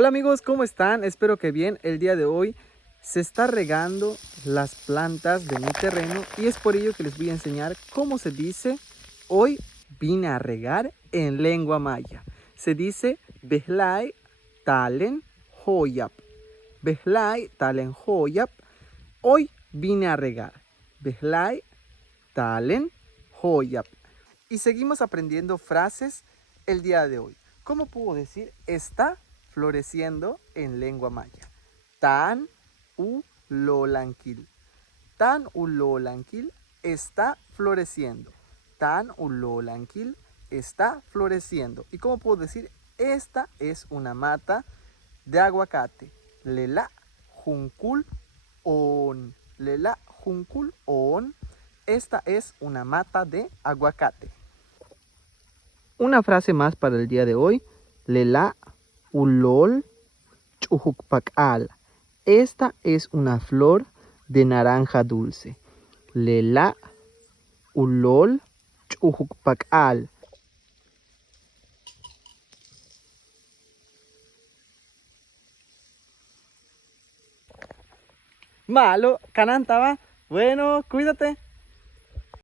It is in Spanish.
Hola amigos, ¿cómo están? Espero que bien. El día de hoy se está regando las plantas de mi terreno y es por ello que les voy a enseñar cómo se dice hoy vine a regar en lengua maya. Se dice Behlai Talen Hoyap. Behlai Talen Hoyap. Hoy vine a regar. Behlai Talen Hoyap. Y seguimos aprendiendo frases el día de hoy. ¿Cómo puedo decir está floreciendo en lengua maya? Tan u lolanquil. Tan u lolanquil está floreciendo. Tan u lolanquil está floreciendo. ¿Y cómo puedo decir? Esta es una mata de aguacate. Lela juncul on. Lela juncul on. Esta es una mata de aguacate. Una frase más para el día de hoy. Lela ulol chujukpakal. Esta es una flor de naranja dulce. Lela ulol chujukpakal. Malo, canantaba. Bueno, cuídate.